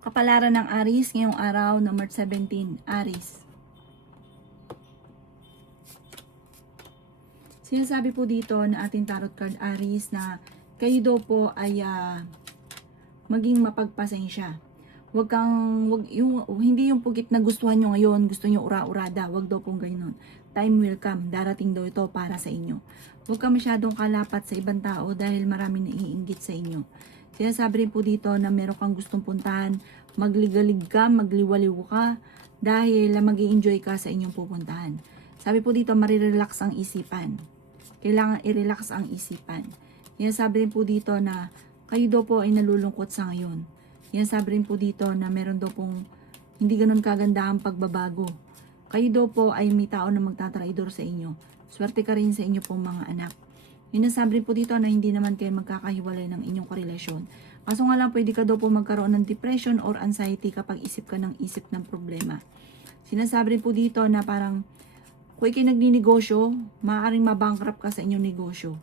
Kapalaran ng Aries ngayong araw na March 17, Aries. Sinasabi po dito na ating tarot card Aries na kayo daw po ay maging mapagpasensya. Hindi yung pugit na gustuhan nyo ngayon, gusto nyo ura-urada, wag daw pong ganyan. Time will come, darating daw ito para sa inyo. Huwag ka masyadong kalapat sa ibang tao dahil maraming naiinggit sa inyo. Sinasabi rin po dito na meron kang gustong puntahan, magligalig ka, magliwaliw ka, dahil mag-i-enjoy ka sa inyong pupuntahan. Sabi po dito, marirelax ang isipan. Kailangan i-relax ang isipan. Sinasabi rin po dito na kayo daw po ay nalulungkot sa ngayon. Sinasabi rin po dito na meron daw pong hindi ganun kaganda ang pagbabago. Kayo daw po ay may tao na magtatraidor sa inyo. Swerte ka rin sa inyo pong mga anak. Sinasabi rin po dito na hindi naman kayo magkakahiwalay ng inyong karelasyon. Kaso nga lang pwede ka daw po magkaroon ng depression or anxiety kapag isip ka ng isip ng problema. Sinasabi rin po dito na parang kung ikay nagninegosyo, maaaring mabankrupt ka sa inyong negosyo.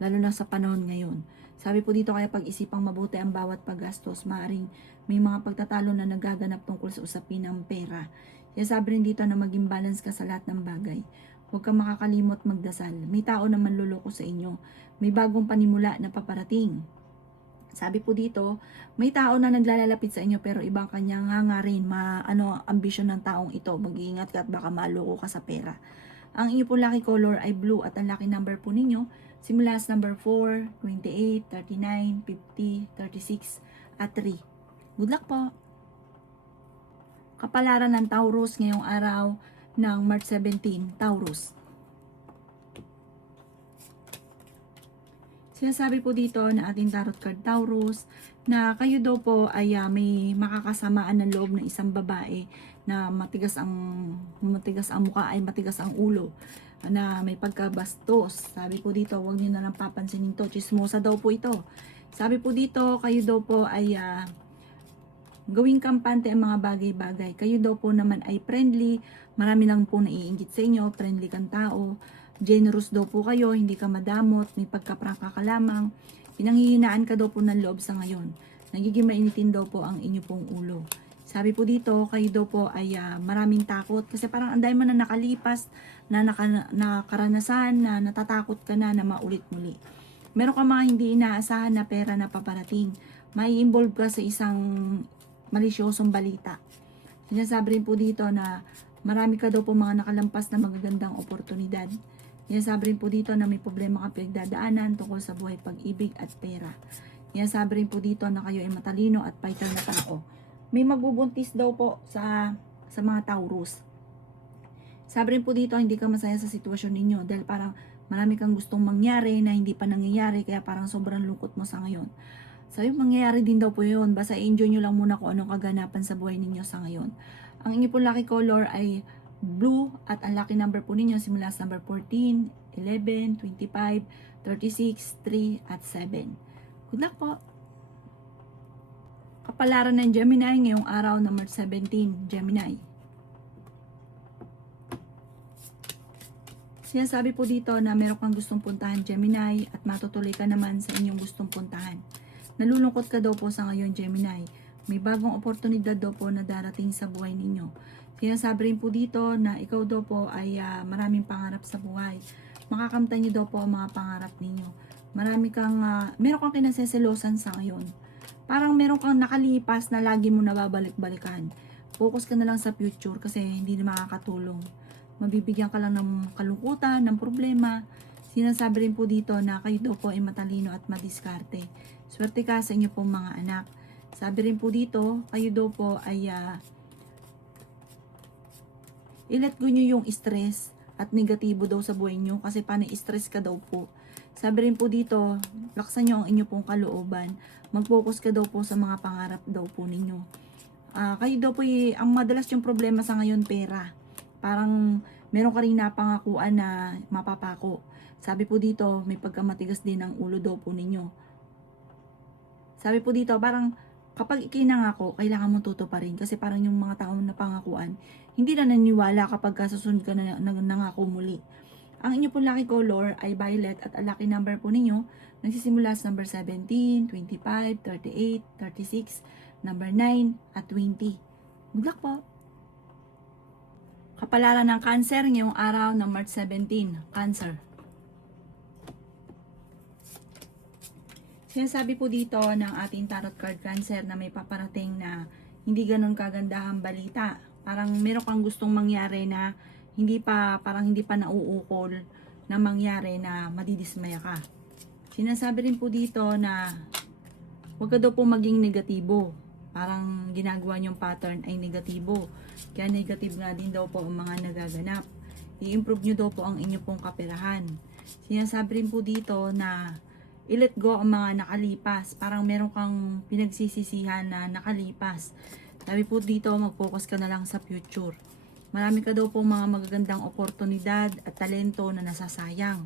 Lalo na sa panahon ngayon. Sabi po dito kaya pag-isipang mabuti ang bawat paggastos, maaaring may mga pagtatalo na nagaganap tungkol sa usapin ng pera. Kaya sabi rin dito na maging balance ka sa lahat ng bagay. Huwag kang makakalimot magdasal. May tao na manluloko sa inyo. May bagong panimula na paparating. Sabi po dito, may tao na naglalapit sa inyo pero ibang kanyang hangarin, ambisyon ng taong ito. Mag-iingat ka at baka maloko ka sa pera. Ang inyo po lucky color ay blue at ang lucky number po ninyo simula sa number 4, 28, 39, 50, 36 at 3. Good luck po! Kapalaran ng Taurus ngayong araw ng March 17, Taurus. Sinasabi po dito na ating tarot card Taurus na kayo daw po ay may makakasamaan ng loob ng isang babae na matigas ang mukha ay matigas ang ulo, na may pagkabastos. Sabi po dito, huwag niyo na lang papansinin to. Chismosa daw po ito. Sabi po dito, kayo daw po ay gawing kampante ang mga bagay-bagay. Kayo daw po naman ay friendly. Marami lang po naiinggit sa inyo. Friendly kang tao. Generous daw po kayo. Hindi ka madamot. May pagkaprangka ka lamang. Pinanghihinaan ka daw po ng loob sa ngayon. Nagiging mainitin daw po ang inyo pong ulo. Sabi po dito, kayo daw po ay maraming takot. Kasi parang anday mo na nakalipas, na nakaranasan, na natatakot ka na maulit muli. Meron ka mga hindi inaasahan na pera na paparating. May involve ka sa isang malisyosong balita. Sinasabi rin po dito na marami ka daw po mga nakalampas na magagandang oportunidad. Sinasabi rin po dito na may problema ka pinagdadaanan tungkol sa buhay, pag-ibig at pera. Sinasabi rin po dito na kayo ay matalino at fighter na tao. May magbubuntis daw po sa mga Taurus. Sabi rin po dito, hindi ka masaya sa sitwasyon ninyo dahil parang marami kang gustong mangyari na hindi pa nangyayari kaya parang sobrang lungkot mo sa ngayon. Sabi, mangyayari din daw po yun. Basta enjoy nyo lang muna kung anong kaganapan sa buhay ninyo sa ngayon. Ang inyo po lucky color ay blue at ang lucky number po ninyo simula sa number 14, 11, 25, 36, 3 at 7. Good luck po! Kapalaran ng Gemini ngayong araw na March 17, Gemini. Sinasabi po dito na meron kang gustong puntahan, Gemini, at matutuloy ka naman sa inyong gustong puntahan. Nalulungkot ka daw po sa ngayon, Gemini. May bagong oportunidad daw po na darating sa buhay ninyo. Sinasabi rin po dito na ikaw daw po ay maraming pangarap sa buhay. Makakamtan niyo daw po ang mga pangarap ninyo. Meron kang kinaseselosan sa ngayon. Parang meron kang nakalipas na lagi mo nababalik-balikan. Focus ka na lang sa future kasi hindi na makakatulong. Mabibigyan ka lang ng kalungkutan, ng problema. Sinasabi rin po dito na kayo daw po ay matalino at madiskarte. Swerte ka sa inyo pong mga anak. Sabi rin po dito, kayo daw po ay i-let go nyo yung stress at negatibo daw sa buhay nyo kasi paano stress ka daw po. Sabi rin po dito, laksan nyo ang inyo pong kalooban. Mag-focus ka daw po sa mga pangarap daw po ninyo. Kayo daw po, ang madalas yung problema sa ngayon, pera. Parang meron ka rin napangakuan na mapapako. Sabi po dito, may pagkamatigas din ang ulo daw po ninyo. Sabi po dito, parang kapag ikinangako, kailangan mong tutuparin. Kasi parang yung mga taong napangakuan, hindi na naniwala kapag kasusunod ka na nangako muli. Ang inyo po lucky color ay violet at ang lucky number po ninyo nagsisimula sa number 17, 25, 38, 36, number 9, at 20. Good luck po! Kapalaran ng Cancer ngayong araw ng March 17, Cancer. Sinasabi po dito ng ating tarot card Cancer na may paparating na hindi ganun kagandahang balita. Parang meron kang gustong mangyari na parang hindi pa nauukol na mangyari na madidismaya ka. Sinasabi rin po dito na huwag ka daw po maging negatibo. Parang ginagawa niyong pattern ay negatibo. Kaya negative nga din daw po ang mga nagaganap. I-improve niyo daw po ang inyo pong kaperahan. Sinasabi rin po dito na i-let go ang mga nakalipas. Parang meron kang pinagsisisihan na nakalipas. Sabi po dito, mag-focus ka na lang sa future. Marami ka daw po mga magagandang oportunidad at talento na nasasayang.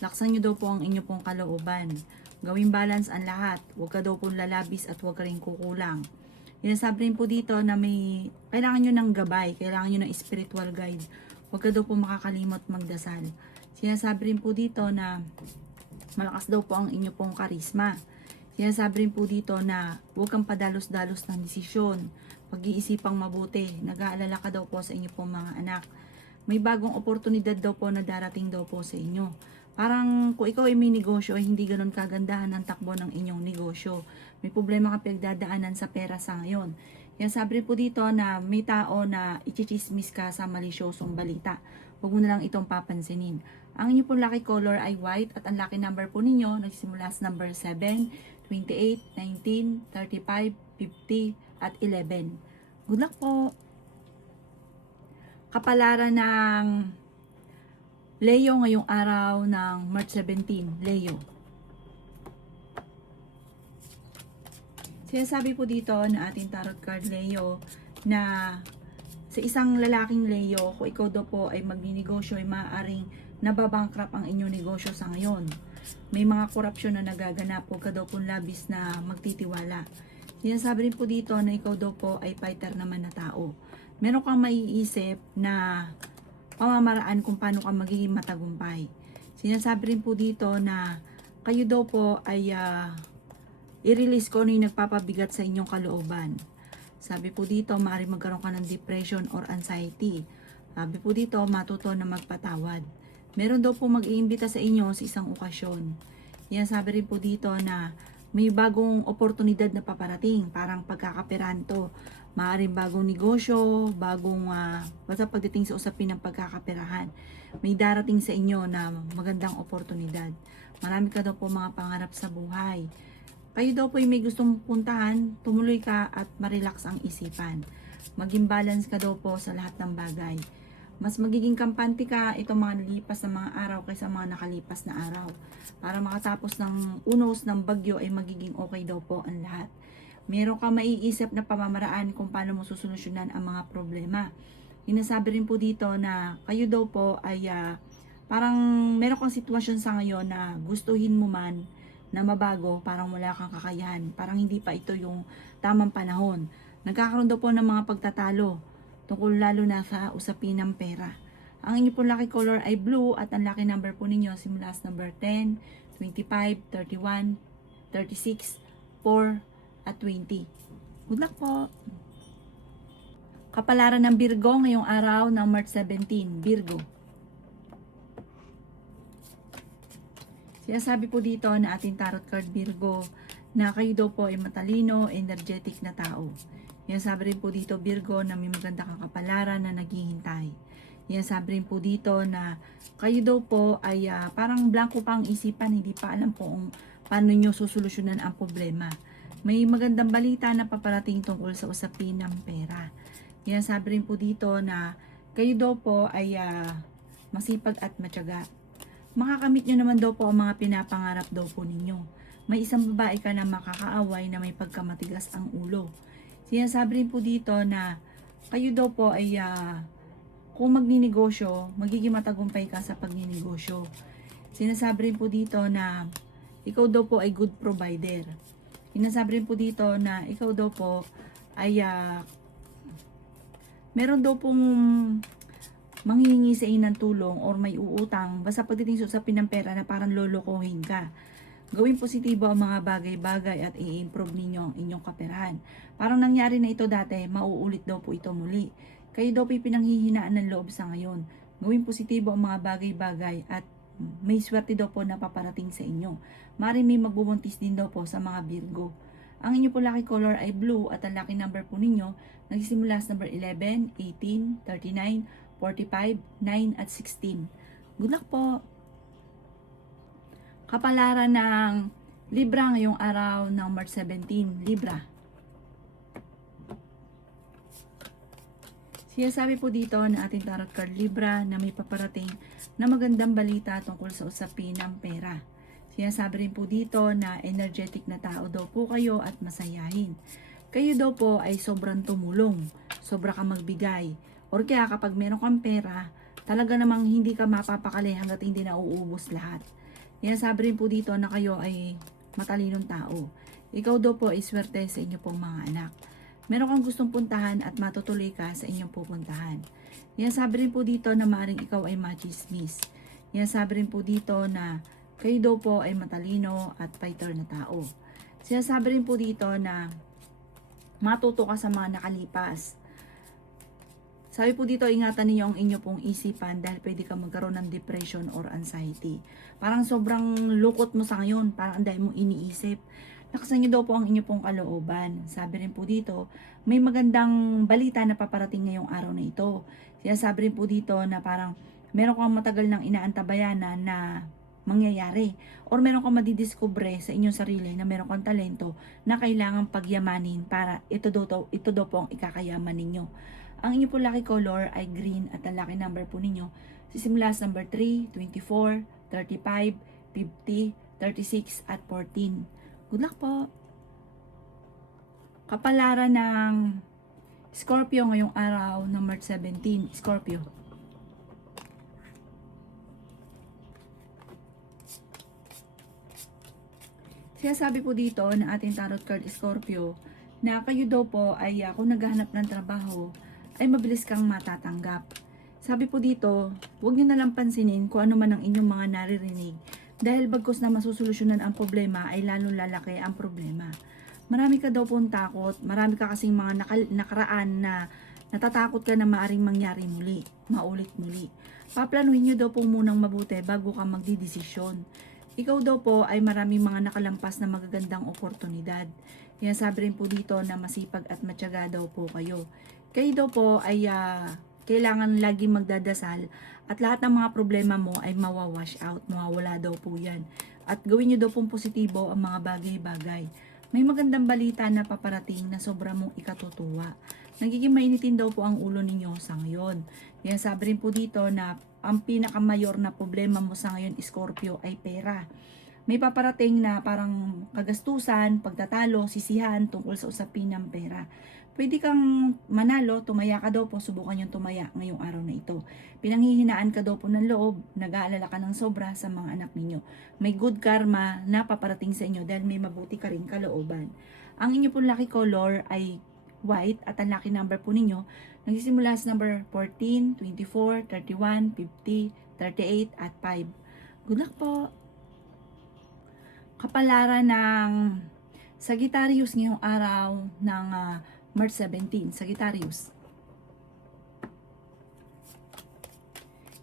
Laksan nyo daw po ang inyo pong kalooban. Gawing balance ang lahat. Huwag ka daw po lalabis at huwag ka rin kukulang. Sinasabi rin po dito na kailangan nyo ng gabay, kailangan nyo ng spiritual guide. Huwag ka daw po makakalimot magdasal. Sinasabi rin po dito na malakas daw po ang inyo pong karisma. Sinasabi rin po dito na huwag kang padalos-dalos ng desisyon. Pag-iisipang mabuti. Nag-aalala ka daw po sa inyo pong mga anak. May bagong oportunidad daw po na darating daw po sa inyo. Parang kung ikaw ay may negosyo ay hindi ganun kagandahan ang takbo ng inyong negosyo. May problema ka pinagdadaanan sa pera sa ngayon. Sinasabi rin po dito na may tao na ichichismis ka sa malisyosong balita. Huwag mo na lang itong papansinin. Ang inyo pong lucky color ay white at ang lucky number po ninyo nagsisimula sa number 7, 28, 19, 35, 50 at 11. Good luck po! Kapalaran ng Leo ngayong araw ng March 17, Leo. Sinasabi po dito na ating tarot card Leo na sa isang lalaking Leo, kung ikaw daw po ay magninegosyo ay maaaring nababankrupt ang inyong negosyo sa ngayon. May mga korupsyon na nagaganap, huwag ka daw po labis na magtitiwala. Sinasabi rin po dito na ikaw daw po ay fighter naman na tao. Meron kang maiisip na pamamaraan kung paano ka magiging matagumpay. Sinasabi rin po dito na kayo daw po ay i-release ko ano yung nagpapabigat sa inyong kalooban. Sabi po dito, maaaring magkaroon ka ng depression or anxiety. Sabi po dito, matuto na magpatawad. Meron daw po mag-iimbita sa inyo sa isang okasyon. Yan, sabi rin po dito na may bagong oportunidad na paparating, parang pagkakaperan to. Maaaring bagong negosyo, basta pagdating sa usapin ng pagkakaperahan. May darating sa inyo na magandang oportunidad. Marami ka daw po mga pangarap sa buhay. Kayo daw po yung may gustong puntahan, tumuloy ka at marelax ang isipan. Maging balance ka daw po sa lahat ng bagay. Mas magiging kampante ka itong mga nalipas na mga araw kaysa mga nakalipas na araw. Para makatapos ng unos ng bagyo ay magiging okay daw po ang lahat. Meron ka maiisip na pamamaraan kung paano mo susolusyonan ang mga problema. Sinasabi rin po dito na kayo daw po ay parang meron kang sitwasyon sa ngayon na gustuhin mo man na mabago, parang wala kang kakayahan. Parang hindi pa ito yung tamang panahon. Nagkakaroon daw po ng mga pagtatalo tungkol lalo na sa usapin ng pera. Ang inyo po lucky color ay blue at ang lucky number po ninyo simula sa number 10, 25, 31, 36, 4, at 20. Good luck po! Kapalaran ng Virgo ngayong araw ng March 17, Virgo. Sinasabi po dito na ating tarot card Virgo na kayo daw po ay matalino, energetic na tao. Sinasabi rin po dito Virgo na may maganda kang kapalaran na naghihintay. Sinasabi rin po dito na kayo daw po ay parang blanco pa ang isipan, hindi pa alam po kung paano nyo susolusyonan ang problema. May magandang balita na paparating tungkol sa usapin ng pera. Sinasabi rin po dito na kayo daw po ay masipag at matyaga. Makakamit nyo naman daw po ang mga pinapangarap daw po ninyo. May isang babae ka na makakaaway na may pagkamatigas ang ulo. Sinasabi rin po dito na kayo daw po ay kung magninegosyo, magiging matagumpay ka sa pagninegosyo. Sinasabi rin po dito na ikaw daw po ay good provider. Sinasabi rin po dito na ikaw daw po ay meron daw pong manghihingi sa inyo ng tulong or may uutang basta pagdating sa usapin ng pera na parang lolokohin ka. Gawin positibo ang mga bagay-bagay at i-improve ninyo ang inyong kaperahan. Parang nangyari na ito dati, mauulit daw po ito muli. Kayo daw po pinanghihinaan ng loob sa ngayon. Gawin positibo ang mga bagay-bagay at may swerte daw po na paparating sa inyo. Maaaring may magbubuntis din daw po sa mga Virgo. Ang inyo po lucky color ay blue at ang lucky number po ninyo nagsisimula sa number 11, 18, 39, 45, 9 at 16. Good luck po! Kapalaran ng Libra ngayong araw ng March 17, Libra. Sinasabi po dito na ating tarot card Libra na may paparating na magandang balita tungkol sa usapin ng pera. Sinasabi rin po dito na energetic na tao daw po kayo at masayahin. Kayo daw po ay sobrang tumulong, sobra kang magbigay. Or kaya kapag meron kang pera, talaga namang hindi ka mapapakali hanggat hindi na uubos lahat. Sinasabi rin po dito na kayo ay matalinong tao. Ikaw daw po ay swerte sa inyo pong mga anak. Meron kang gustong puntahan at matutuloy ka sa inyong pupuntahan. Sinasabi rin po dito na maaaring ikaw ay machismis. Sinasabi rin po dito na kayo daw po ay matalino at fighter na tao. Sinasabi rin po dito na matuto ka sa mga nakalipas. Sabi po dito, ingatan ninyo ang inyo pong isipan dahil pwede ka magkaroon ng depression or anxiety. Parang sobrang lukot mo sa ngayon, parang ang dahil mong iniisip. Lakasan nyo daw po ang inyo pong kalooban. Sabi rin po dito, may magandang balita na paparating ngayong araw na ito. Sabi rin po dito na parang meron kang matagal ng inaantabayanan na mangyayari. Or meron kang madidiskubre sa inyong sarili na meron kang talento na kailangang pagyamanin para ito daw po ang ikakayaman ninyo. Ang inyo po lucky color ay green at ang lucky number po ninyo sisimula sa number 3, 24, 35, 50, 36 at 14. Good luck po! Kapalaran ng Scorpio ngayong araw ng March 17, Scorpio. Sinasabi po dito na ating tarot card Scorpio na kayo daw po ay kung naghahanap ng trabaho ay mabilis kang matatanggap. Sabi po dito, huwag nyo nalang pansinin kung ano man ang inyong mga naririnig dahil bagkus na masusolusyonan ang problema ay lalong lalaki ang problema. Marami ka daw pong takot, marami ka kasing mga nakaraan na natatakot ka na maaring mangyari muli, maulit muli. Paplanuhin nyo daw po munang mabuti bago ka magdidesisyon. Ikaw daw po ay maraming mga nakalampas na magagandang oportunidad. Sabi rin po dito na masipag at matyaga daw po kayo. Kayo daw po ay kailangan laging magdadasal at lahat ng mga problema mo ay mawawash out, mawawala daw po yan. At gawin nyo daw pong positibo ang mga bagay-bagay. May magandang balita na paparating na sobra mong ikatutuwa. Nagiging mainitin daw po ang ulo ninyo sa ngayon. Sabi rin po dito na ang pinakamayor na problema mo sa ngayon, Scorpio, ay pera. May paparating na parang kagastusan, pagtatalo, sisihan tungkol sa usapin ng pera. Pwede kang manalo, tumaya ka daw po, subukan yung tumaya ngayong araw na ito. Pinanghihinaan ka daw po ng loob, nag-aalala ka ng sobra sa mga anak ninyo. May good karma na paparating sa inyo dahil may mabuti ka rin kalooban. Ang inyo pong lucky color ay white at ang lucky number po ninyo nagsisimula sa number 14, 24, 31, 50, 38 at 5. Good luck po! Kapalaran ng Sagittarius ngayong araw ng March 17, Sagittarius.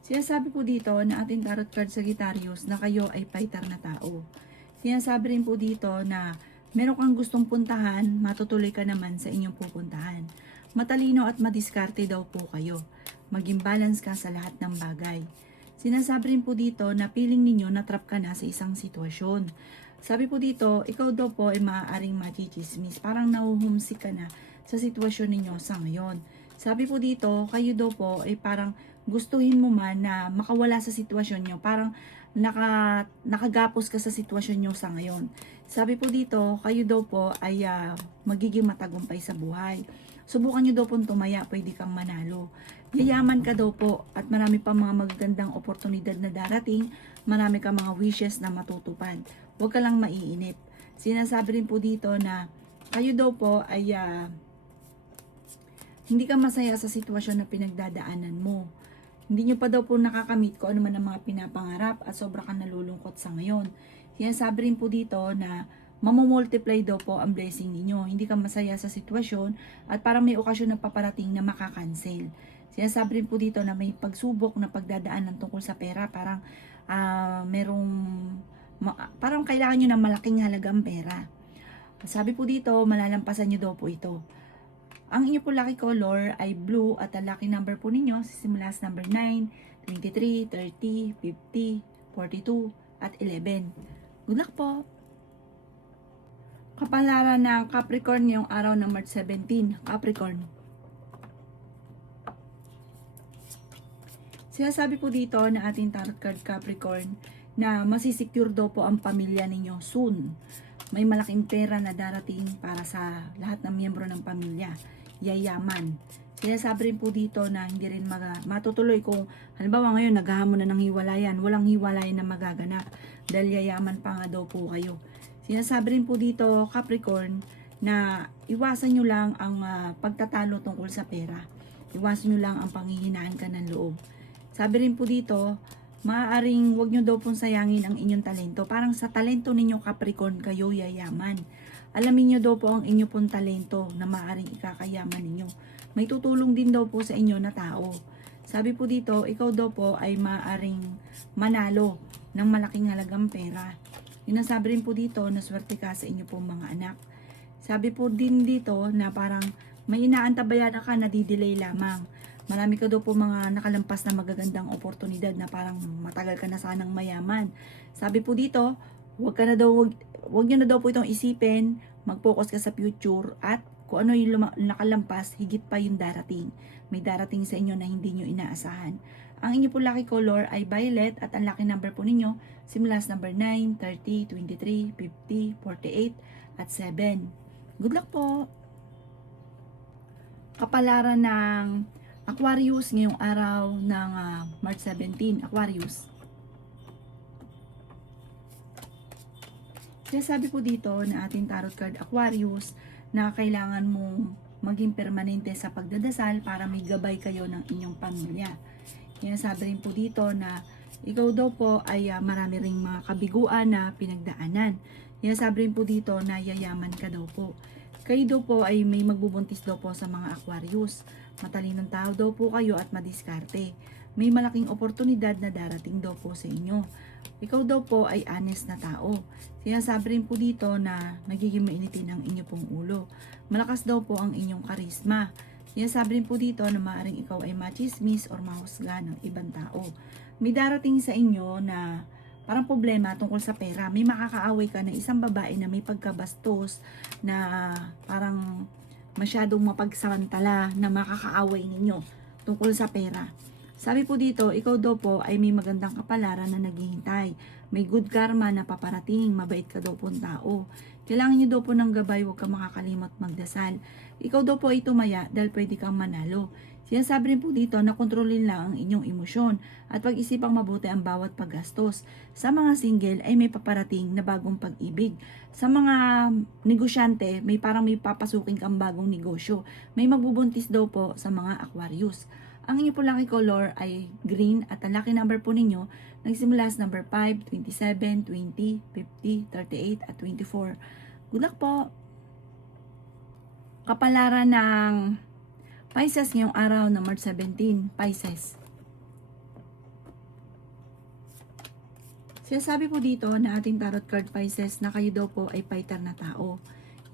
Sinasabi po dito na ating tarot card Sagittarius na kayo ay fighter na tao. Sinasabi rin po dito na meron kang gustong puntahan, matutuloy ka naman sa inyong pupuntahan. Matalino at madiskarte daw po kayo. Maging balance ka sa lahat ng bagay. Sinasabi rin po dito na feeling ninyo na trap ka na sa isang sitwasyon. Sabi po dito, ikaw daw po ay maaaring machismis. Parang nahuhumsik ka na sa sitwasyon ninyo sa ngayon. Sabi po dito, kayo daw po ay parang gustuhin mo man na makawala sa sitwasyon nyo. Parang nakagapos ka sa sitwasyon nyo sa ngayon. Sabi po dito, kayo daw po ay magiging matagumpay sa buhay. Subukan nyo daw po tumaya, pwede kang manalo. Yayaman ka daw po at marami pa mga magagandang oportunidad na darating. Marami ka mga wishes na matutupad. Huwag ka lang maiinip. Sinasabi rin po dito na kayo daw po ay hindi ka masaya sa sitwasyon na pinagdadaanan mo. Hindi nyo pa daw po nakakamit kung ano man ang mga pinapangarap at sobra kang nalulungkot sa ngayon. Sinasabi rin po dito na mamomultiply daw po ang blessing ninyo. Hindi ka masaya sa sitwasyon at parang may okasyon na paparating na makakancel. Sinasabi rin po dito na may pagsubok na pagdadaanan tungkol sa pera. Parang merong parang kailangan nyo ng malaking halagang pera. Sabi po dito, malalampasan nyo daw po ito. Ang inyo po lucky color ay blue at ang lucky number po ninyo sisimula sa number 9, 23, 30, 50, 42 at 11. Good luck po! Kapalaran ng Capricorn ngayong araw ng March 17. Capricorn. Sinasabi po dito na ating tarot card Capricorn na masisecure daw po ang pamilya ninyo soon. May malaking pera na darating para sa lahat ng miyembro ng pamilya. Yayaman. Sinasabi rin po dito na hindi rin matutuloy kung halimbawa ngayon naghahamon na ng hiwalayan. Walang hiwalayan na magaganap dahil yayaman pa nga daw po kayo. Sinasabi rin po dito Capricorn na iwasan nyo lang ang pagtatalo tungkol sa pera. Iwasan nyo lang ang panghihinaan ka ng loob. Sabi rin po dito, maaaring wag nyo daw pong sayangin ang inyong talento. Parang sa talento ninyo Capricorn kayo yayaman. Alamin nyo daw po ang inyo pong talento na maaaring ikakayaman ninyo. May tutulong din daw po sa inyo na tao. Sabi po dito, ikaw daw po ay maaaring manalo ng malaking halagang pera. Sinasabi rin po dito na swerte ka sa inyo pong mga anak. Sabi po din dito na parang may inaantabayan ka na di-delay lamang. Marami ka daw po mga nakalampas na magagandang oportunidad na parang matagal ka na sanang mayaman. Sabi po dito, wag nyo na daw po itong isipin, mag-focus ka sa future at kung ano yung nakalampas, higit pa yung darating. May darating sa inyo na hindi nyo inaasahan. Ang inyo po lucky color ay violet at ang lucky number po ninyo simula sa number 9, 30, 23, 50, 48 at 7. Good luck po! Kapalaran ng Aquarius ngayong araw ng March 17. Aquarius. Kaya sabi po dito na ating tarot card Aquarius na kailangan mong maging permanente sa pagdadasal para may gabay kayo ng inyong pamilya. Kaya sabi rin po dito na ikaw daw po ay marami ring mga kabiguan na pinagdaanan. Kaya sabi rin po dito na yayaman ka daw po. Kayo daw po ay may magbubuntis daw po sa mga Aquarius. Matalinong tao daw po kayo at madiskarte. May malaking oportunidad na darating daw po sa inyo. Ikaw daw po ay honest na tao. Sinasabi rin po dito na magiging mainitin ang inyo pong ulo. Malakas daw po ang inyong karisma. Sinasabi rin po dito na maaaring ikaw ay machismis or mahusga ng ibang tao. May darating sa inyo na parang problema tungkol sa pera. May makakaaway ka na isang babae na may pagkabastos na parang masyadong mapagsamantala na makakaaway ninyo tungkol sa pera. Sabi po dito, ikaw daw po ay may magandang kapalaran na naghihintay. May good karma na paparating, mabait ka daw po ng tao. Kailangan niyo daw po ng gabay, huwag ka makakalimot magdasal. Ikaw daw po ay tumaya dahil pwede kang manalo. Sinasabi rin po dito na kontrolin lang ang inyong emosyon at pag-isipang mabuti ang bawat paggastos. Sa mga single ay may paparating na bagong pag-ibig. Sa mga negosyante, may parang may papasukin kang bagong negosyo. May magbubuntis daw po sa mga Aquarius. Ang inyo po lucky color ay green at ang lucky number po ninyo nagsimula sa number 5, 27, 20, 50, 38 at 24. Good luck po! Kapalaran ng Pisces ngayong araw ng March 17. Pisces. Sinasabi po dito na ating tarot card Pisces na kayo daw po ay fighter na tao.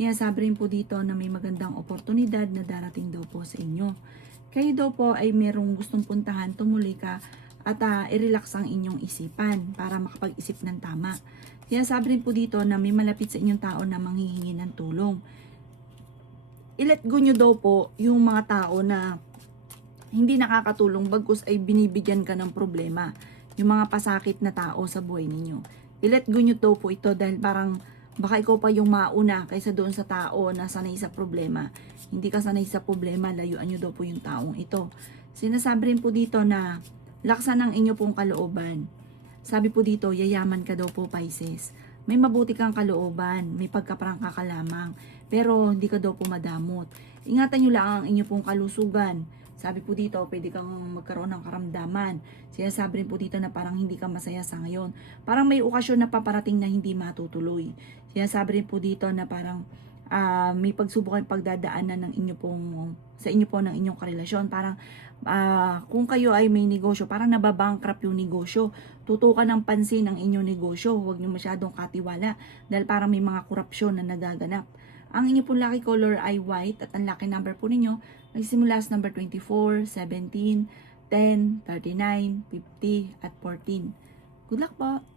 Sinasabi rin po dito na may magandang oportunidad na darating daw po sa inyo. Kayo daw po ay merong gustong puntahan, tumuli ka at i-relax ang inyong isipan para makapag-isip ng tama. Sinasabi rin po dito na may malapit sa inyong tao na manghihingi ng tulong. I-let go nyo daw po yung mga tao na hindi nakakatulong bagkus ay binibigyan ka ng problema. Yung mga pasakit na tao sa buhay ninyo. I-let go nyo daw po ito dahil parang baka ikaw pa yung mauna kaysa doon sa tao na sanay sa problema. Hindi ka sanay sa problema, layuan nyo daw po yung taong ito. Sinasabi rin po dito na laksan ang inyo pong kalooban. Sabi po dito, yayaman ka daw po Pisces. May mabuti kang kalooban, may pagkaprangka ka lamang, pero hindi ka daw po madamot. Ingatan nyo lang ang inyo pong kalusugan. Sabi po dito, pwede kang magkaroon ng karamdaman. Sinasabi rin po dito na parang hindi ka masaya sa ngayon. Parang may okasyon na paparating na hindi matutuloy. Sinasabi rin po dito na parang may pagsubok kayong pagdadaanan ng inyo pong, sa inyo po ng inyong karelasyon. Parang kung kayo ay may negosyo, parang nababankrupt yung negosyo. Tutukan ng pansin ang inyong negosyo. Huwag nyo masyadong katiwala dahil parang may mga korupsyon na nagaganap. Ang inyo pong lucky color ay white at ang lucky number po ninyo nagsimula sa number 24, 17, 10, 39, 50 at 14. Good luck po!